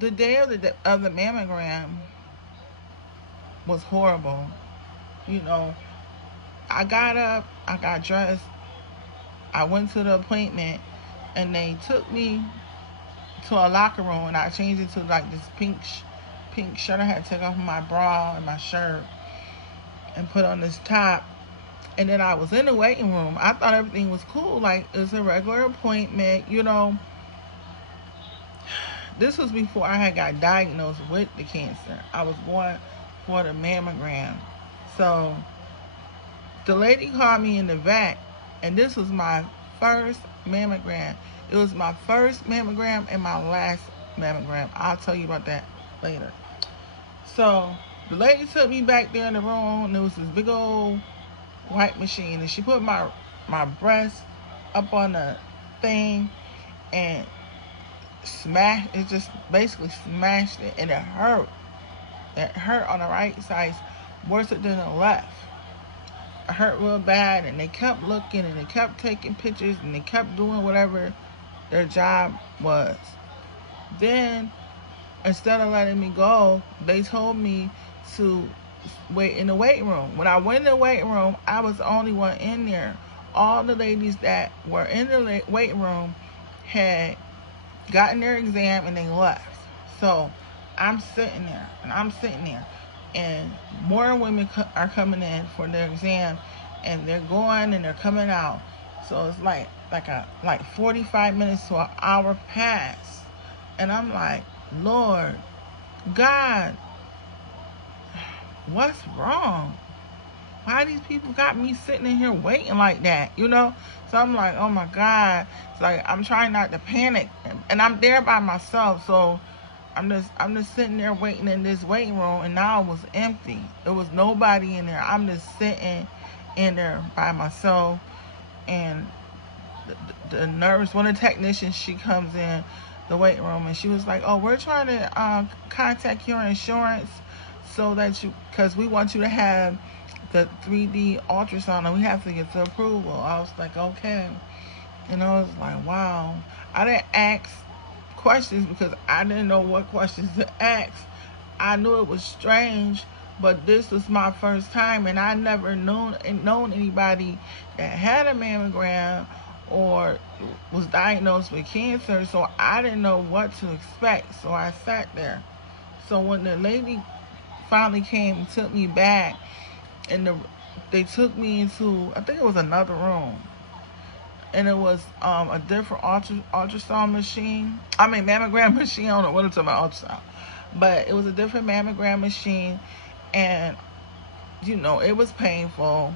The day of the mammogram was horrible. You know, I got up, I got dressed, I went to the appointment, and they took me to a locker room, and I changed it to like this pink shirt. I had to take off my bra and my shirt and put on this top. And then I was in the waiting room. I thought everything was cool, like it was a regular appointment. This was before I had got diagnosed with the cancer. I was going for the mammogram. So the lady called me in the back, and this was my first mammogram. It was my first mammogram and my last mammogram. I'll tell you about that later. So the lady took me back there in the room, and there was this big old white machine, and she put my breast up on the thing and smashed it, just basically smashed it, and it hurt. It hurt on the right side worse than the left. It hurt real bad, and they kept looking, and they kept taking pictures, and they kept doing whatever their job was. Then, instead of letting me go, they told me to wait in the waiting room. When I went in the waiting room, I was the only one in there. All the ladies that were in the waiting room had gotten their exam and they left. So I'm sitting there, and more women are coming in for their exam, and they're going and they're coming out. So it's like 45 minutes to an hour pass, and I'm like, Lord God, what's wrong? Why these people got me sitting in here waiting like that, So I'm like, oh my God. It's like I'm trying not to panic, and I'm there by myself. So I'm just sitting there waiting in this waiting room, and now it was empty. There was nobody in there. I'm just sitting in there by myself, and the nurse, one of the technicians, she comes in the waiting room, and she was like, oh, we're trying to contact your insurance so that because we want you to have the 3D ultrasound, and we have to get the approval. I was like, okay. And I was like, wow. I didn't ask questions because I didn't know what questions to ask. I knew it was strange, but this was my first time, and I never known anybody that had a mammogram or was diagnosed with cancer, so I didn't know what to expect. So I sat there. So when the lady finally came and took me back, and they took me into, I think it was another room, and it was a different ultrasound machine. I mean, mammogram machine. I don't know what I'm talking about, ultrasound, but it was a different mammogram machine, and it was painful.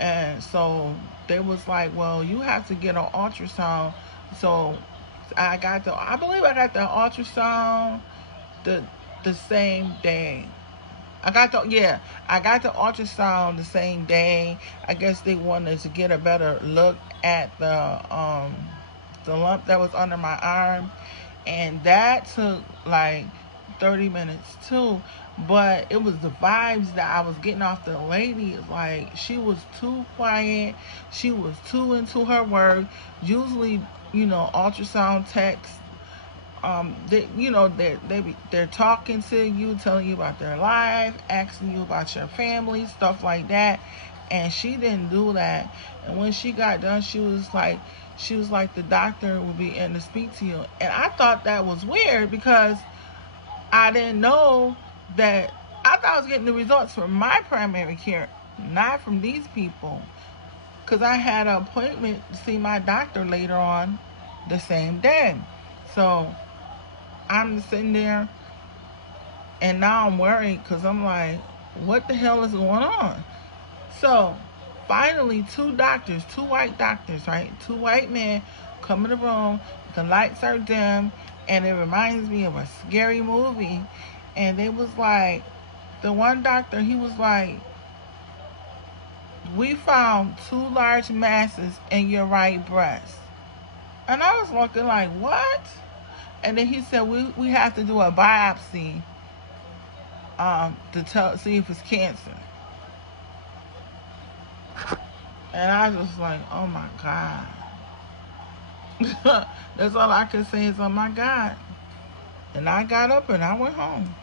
And so they was like, well, you have to get an ultrasound. So I believe I got the ultrasound the same day. I got the ultrasound the same day. I guess they wanted to get a better look at the lump that was under my arm, and that took like 30 minutes too. But it was the vibes that I was getting off the lady. Like, she was too quiet. She was too into her work. Usually, ultrasound techs, they're talking to you, telling you about their life, asking you about your family, stuff like that. And she didn't do that. And when she got done, she was like, the doctor will be in to speak to you. And I thought that was weird because I didn't know that. I thought I was getting the results from my primary care, not from these people. Because I had an appointment to see my doctor later on the same day. So I'm sitting there, and now I'm worried because I'm like, what the hell is going on? So finally, two white doctors, right? Two white men come in the room. The lights are dim, and it reminds me of a scary movie. And they was like, the one doctor, he was like, we found 2 large masses in your right breast. And I was looking like, what? And then he said, we have to do a biopsy to see if it's cancer. And I was just like, oh my God. That's all I could say is, oh my God. And I got up and I went home.